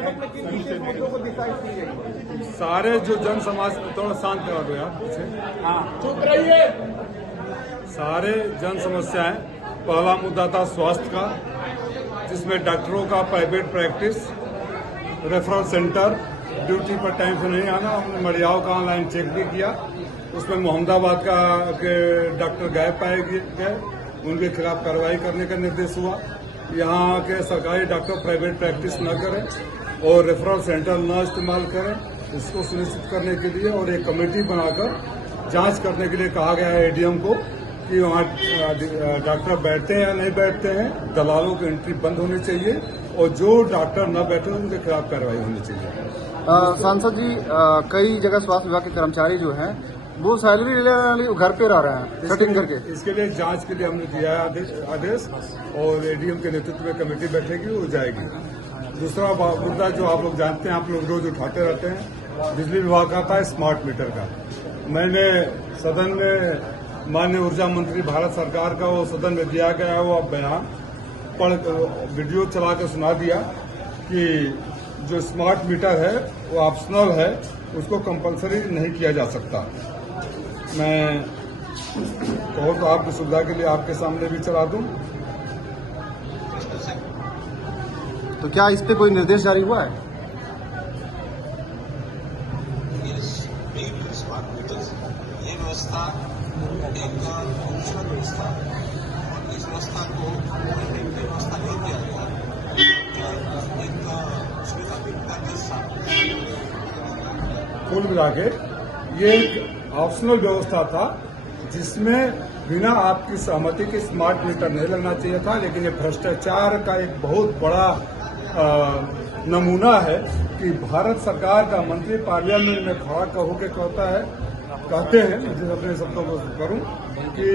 बैठक में किन विशेष मुद्दों को डिसाइड की गई? सारे जो जन समाज, थोड़ा शांत करा दो यार पीछे। चुप रहिए। सारे जन समस्याएं, पहला मुद्दा था स्वास्थ्य का, जिसमें डॉक्टरों का private practice, referral centre, duty पर टाइम से नहीं आना। हमने मड़ियाव का ऑनलाइन चेक भी किया, उसमें मोहम्मदाबाद का के डॉक्टर गायब पाए गए, उनके खिलाफ कार्रवाई करने का निर्देश हुआ। यहाँ के सरकारी डॉक्टर प्राइवेट प्रैक्टिस न करें और रेफरल सेंटर न इस्तेमाल करें, इसको सुनिश्चित करने के लिए और एक कमेटी बनाकर जांच करने के लिए कहा गया है एडीएम को कि वहाँ डॉक्टर बैठते हैं या नहीं बैठते हैं, दलालों की एंट्री बंद होनी चाहिए और जो डॉक्टर न बैठे उनके खिलाफ कार्रवाई होनी चाहिए। सांसद जी, कई जगह स्वास्थ्य विभाग के कर्मचारी जो हैं वो सैलरी लेने घर पे रह रहे हैं सेटिंग करके। इसके लिए जांच के लिए हमने दिया है आदेश और एडीएम के नेतृत्व में कमेटी बैठेगी, वो जाएगी। दूसरा मुद्दा जो आप लोग जानते हैं, आप लोग रोज उठाते रहते हैं, बिजली विभाग का था स्मार्ट मीटर का। मैंने सदन में माननीय ऊर्जा मंत्री भारत सरकार का वो सदन में दिया गया वो बयान पढ़ वीडियो चला कर सुना दिया कि जो स्मार्ट मीटर है वो ऑप्शनल है, उसको कंपलसरी नहीं किया जा सकता। मैं कहूँ तो आपकी सुविधा के लिए आपके सामने भी चला दूं। तो क्या इस पे कोई निर्देश जारी हुआ है? ये व्यवस्था एक ऑप्शनल व्यवस्था है और इस व्यवस्था को व्यवस्था नहीं किया गया एक प्राथमिकता के साथ। कुल मिला के ये एक ऑप्शनल व्यवस्था था जिसमें बिना आपकी सहमति के स्मार्ट मीटर नहीं लगना चाहिए था, लेकिन ये भ्रष्टाचार का एक बहुत बड़ा नमूना है कि भारत सरकार का मंत्री पार्लियामेंट में खड़ा होकर कहते हैं, मुझे अपने शब्दों को करूं कि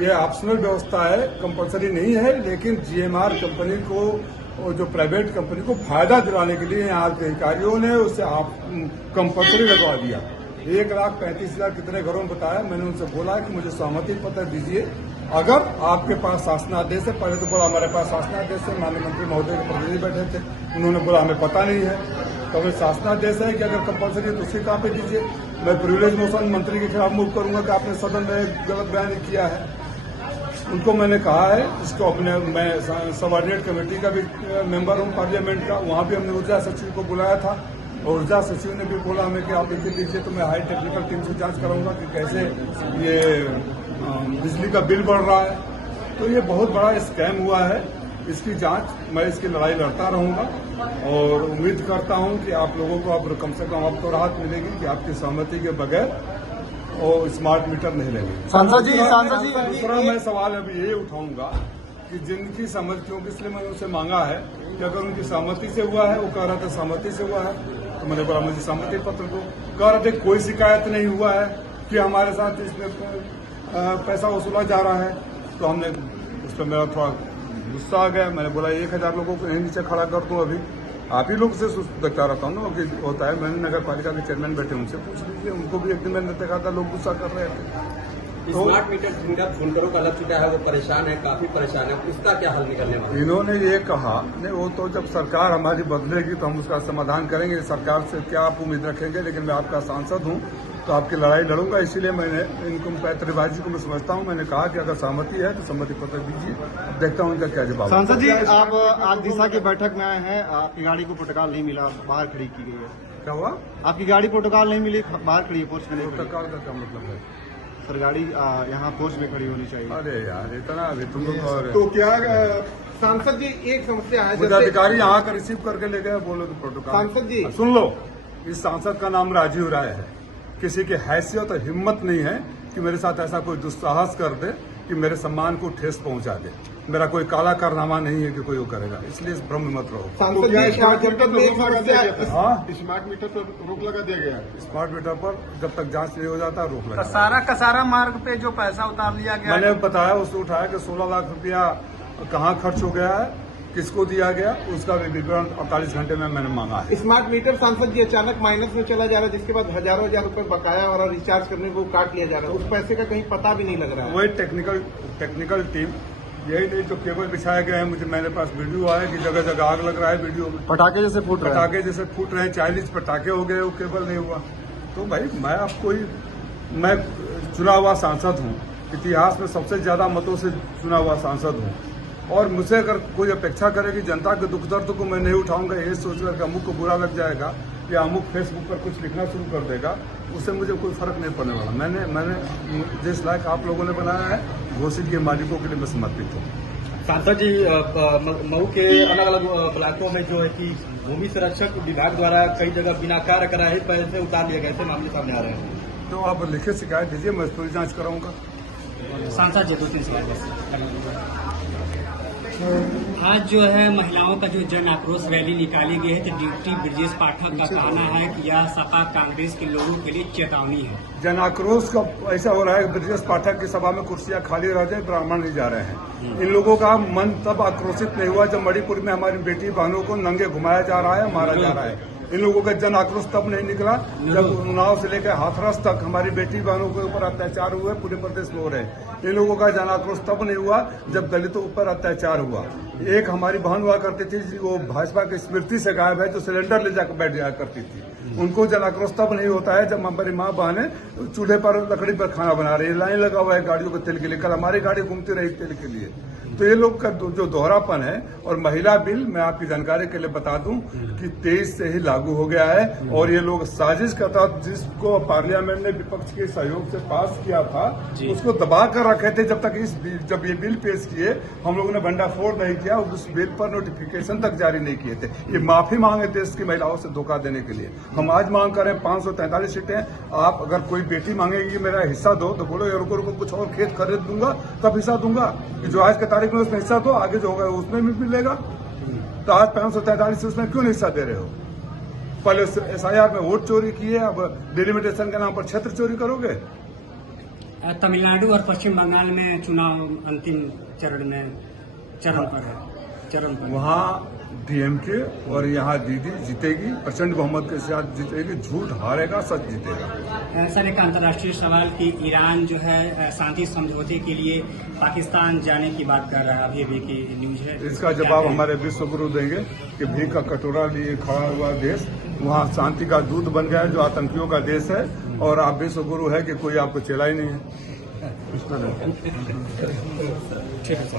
ये ऑप्शनल व्यवस्था है, कंपलसरी नहीं है, लेकिन जीएमआर कंपनी को, जो प्राइवेट कंपनी को फायदा दिलाने के लिए यहाँ के अधिकारियों ने उसे कंपलसरी लगवा दिया। 1,35,000 कितने घरों में बताया। मैंने उनसे बोला कि मुझे सहमति पत्र दीजिए, अगर आपके पास शासनादेश है। पहले तो बोला हमारे पास शासनादेश है, माननीय मंत्री महोदय के प्रतिनिधि बैठे थे, उन्होंने बोला हमें पता नहीं है। तो हमें शासनादेश है कि अगर कंपलसरी है तो उसकी कहाँ पे दीजिए। मैं प्रिविलेज मोशन मंत्री के खिलाफ मूव करूंगा कि आपने सदन में गलत बयान किया है। उनको मैंने कहा है, इसको अपने मैं सबऑर्डिनेट कमेटी का भी मेंबर हूं पार्लियामेंट का, वहां भी हमने ऊर्जा सचिव को बुलाया था और ऊर्जा सचिव ने भी बोला हमें कि आप लिख लीजिए, तो मैं हाई टेक्निकल टीम से जांच कराऊंगा कि कैसे ये बिजली का बिल बढ़ रहा है। तो ये बहुत बड़ा स्कैम हुआ है, इसकी जांच, मैं इसकी लड़ाई लड़ता रहूंगा और उम्मीद करता हूं कि आप लोगों को अब कम से कम आपको राहत मिलेगी कि आपकी सहमति के बगैर और स्मार्ट मीटर नहीं लगेगी। सांसद जी, दूसरा मैं सवाल अभी ये उठाऊंगा कि जिनकी सहमति, क्योंकि इसलिए मैंने उनसे मांगा है कि अगर उनकी सहमति से हुआ है, वो कह रहा था सहमति से हुआ है, तो मैंने बोला मुझे सहमति पत्र को। कह रहे थे कोई शिकायत नहीं हुआ है कि हमारे साथ इसमें पैसा वसूला जा रहा है। तो हमने उस पर मेरा थोड़ा गुस्सा आ गया। मैंने बोला 1,000 लोगों को यहीं नीचे खड़ा कर दूं, अभी आप ही लोग से देखता रहता हूँ ना कि होता है। मैंने नगर पालिका के चेयरमैन बैठे, उनसे पूछ लीजिए, उनको भी एक दिन मैंने देखा था लोग गुस्सा कर रहे थे। स्मार्ट मीटर जिनका बुनकरों का लग चुका है, वो परेशान है, काफी परेशान है, उसका क्या हल निकलने वाला है? इन्होंने ये कहा, नहीं वो तो जब सरकार हमारी बदलेगी तो हम उसका समाधान करेंगे। सरकार से क्या आप उम्मीद रखेंगे, लेकिन मैं आपका सांसद हूं तो आपकी लड़ाई लड़ूंगा। इसीलिए मैंने इनको पैतरेबाजी को मैं समझता हूं। मैंने कहा कि अगर सहमति है तो सहमति पत्र दीजिए, देखता हूं इनका क्या जवाब। सांसद जी, आप आज दिशा की बैठक में आए हैं, आपकी गाड़ी को प्रोटोकॉल नहीं मिला, बाहर खड़ी की गई है। क्या हुआ? आपकी गाड़ी प्रोटोकॉल नहीं मिली, बाहर खड़ी है, पोर्च में नहीं खड़ी। प्रोटोकॉल का क्या मतलब है? सर, गाड़ी यहाँ पोर्च में खड़ी होनी चाहिए। अरे यार, इतना अभी तुम लोग तो क्या सांसद जी, एक समस्या है, मुझे अधिकारी यहाँ का रिसीव करके ले गए, बोलो तो प्रोटोकॉल। सांसद जी सुन लो, इस सांसद का नाम राजीव राय है। किसी की हैसियत और हिम्मत नहीं है कि मेरे साथ ऐसा कोई दुस्साहस कर दे कि मेरे सम्मान को ठेस पहुंचा दे। मेरा कोई काला कारनामा नहीं है कि कोई वो करेगा, इसलिए इस भ्रम में मत रहो। सांसद जी, स्मार्ट मीटर पर रोक लगा दिया गया। स्मार्ट मीटर पर जब तक जांच नहीं हो जाता रोक लगा। कसारा मार्ग पे जो पैसा उतार लिया गया, मैंने बताया, उससे उठाया कि 16 लाख रुपया कहाँ खर्च हो गया है, किसको दिया गया, उसका विवरण 48 घंटे में मैंने मांगा है। स्मार्ट मीटर सांसद जी अचानक माइनस में चला जा रहा है, जिसके बाद हजारों हजार रुपए बकाया और रिचार्ज करने को काट लिया जा रहा है। उस पैसे का कहीं पता भी नहीं लग रहा है। वही टेक्निकल टीम यही नहीं तो केबल बिछाए गए हैं। मुझे मेरे पास वीडियो आया कि जगह जगह आग लग रहा है वीडियो में, पटाखे जैसे फूट रहे हैं। पटाखे जैसे फूट रहे हैं, 40 पटाखे हो गए, वो केबल नहीं हुआ। तो भाई मैं चुना हुआ सांसद हूँ, इतिहास में सबसे ज्यादा मतों से चुना हुआ सांसद हूँ, और मुझसे अगर कोई अपेक्षा करे कि जनता के दुख दर्द को मैं नहीं उठाऊंगा ये सोचकर कि अमुक को बुरा लग जाएगा या अमुक फेसबुक पर कुछ लिखना शुरू कर देगा, उससे मुझे कोई फर्क नहीं पड़ने वाला। मैंने जिस लायक आप लोगों ने बनाया है, घोषित के मालिकों के लिए मैं समर्पित हूँ। सांसद जी, मऊ के अलग अलग ब्लॉकों में जो है कि भूमि संरक्षक विभाग द्वारा कई जगह बिना कार्य कराए ही पैसे उतार लिए गए थे, मामले सामने आ रहे हैं। तो आप लिखित शिकायत दीजिए, मैं पूरी जांच कराऊंगा। सांसद जी 2-3 सवाल बस। आज जो है महिलाओं का जो जन आक्रोश रैली निकाली गई है, तो डिप्टी ब्रजेश पाठक का कहना है कि यह सपा कांग्रेस के लोगों के लिए चेतावनी है। जन आक्रोश का ऐसा हो रहा है कि ब्रजेश पाठक की सभा में कुर्सियां खाली रह जाए, ब्राह्मण नहीं जा रहे हैं। इन लोगों का मन तब आक्रोशित नहीं हुआ जब मणिपुर में हमारी बेटी बहनों को नंगे घुमाया जा रहा है, मारा जा रहा है। इन लोगों का जन आक्रोश तब नहीं निकला जब उन्नाव से लेकर हाथरस तक हमारी बेटी बहनों के ऊपर अत्याचार हुए, पूरे प्रदेश में हो रहे हैं। इन लोगों का जन आक्रोश तब नहीं हुआ जब दलितों ऊपर अत्याचार हुआ। एक हमारी बहन हुआ करती थी, वो भाजपा की स्मृति से गायब है, जो सिलेंडर ले जाकर बैठ जाया करती थी। उनको जन आक्रोश तब नहीं होता है जब हमारी माँ बहनें चूल्हे पर लकड़ी पर खाना बना रही है, लाइन लगा हुआ है गाड़ियों के तेल के लिए। कल हमारी गाड़ी घूमती रही तेल के लिए। तो ये लोग का जो दोहरापन है। और महिला बिल मैं आपकी जानकारी के लिए बता दूं कि 23 से ही लागू हो गया है, और ये लोग साजिश का था, जिसको पार्लियामेंट ने विपक्ष के सहयोग से पास किया था, उसको दबा कर रखे थे जब तक जब ये बिल पेश किए हम लोगों ने भंडाफोड़ नहीं किया, उस बिल पर नोटिफिकेशन तक जारी नहीं किए थे। ये माफी मांगे देश की महिलाओं से धोखा देने के लिए। हम आज मांग करें 543 सीटें। आप अगर कोई बेटी मांगेगी मेरा हिस्सा दो, तो बोलो रुको कुछ और खेत खरीद दूंगा तब हिस्सा दूंगा। जो आज के तारीख में उसमें हिस्सा दो, आगे जो होगा उसमें भी मिलेगा। तो आज 543 उसमें क्यों नहीं हिस्सा दे रहे हो? पहले SIR में वोट चोरी किए, अब डिलिमिटेशन के नाम पर क्षेत्र चोरी करोगे। तमिलनाडु और पश्चिम बंगाल में चुनाव अंतिम चरण पर है। वहाँ DMK और यहाँ दीदी जीतेगी, प्रचंड बहुमत के साथ जीतेगी। झूठ हारेगा, सच जीतेगा। सर, एक अंतर्राष्ट्रीय सवाल कि ईरान जो है शांति समझौते के लिए पाकिस्तान जाने की बात कर रहा है, अभी की न्यूज है। इसका जवाब हमारे विश्व गुरु देंगे कि भीख का कटोरा लिए खड़ा हुआ देश वहाँ शांति का दूत बन गया है, जो आतंकियों का देश है। और आप विश्व गुरु है कि कोई आपको चेला ही नहीं है। ठीक है सर।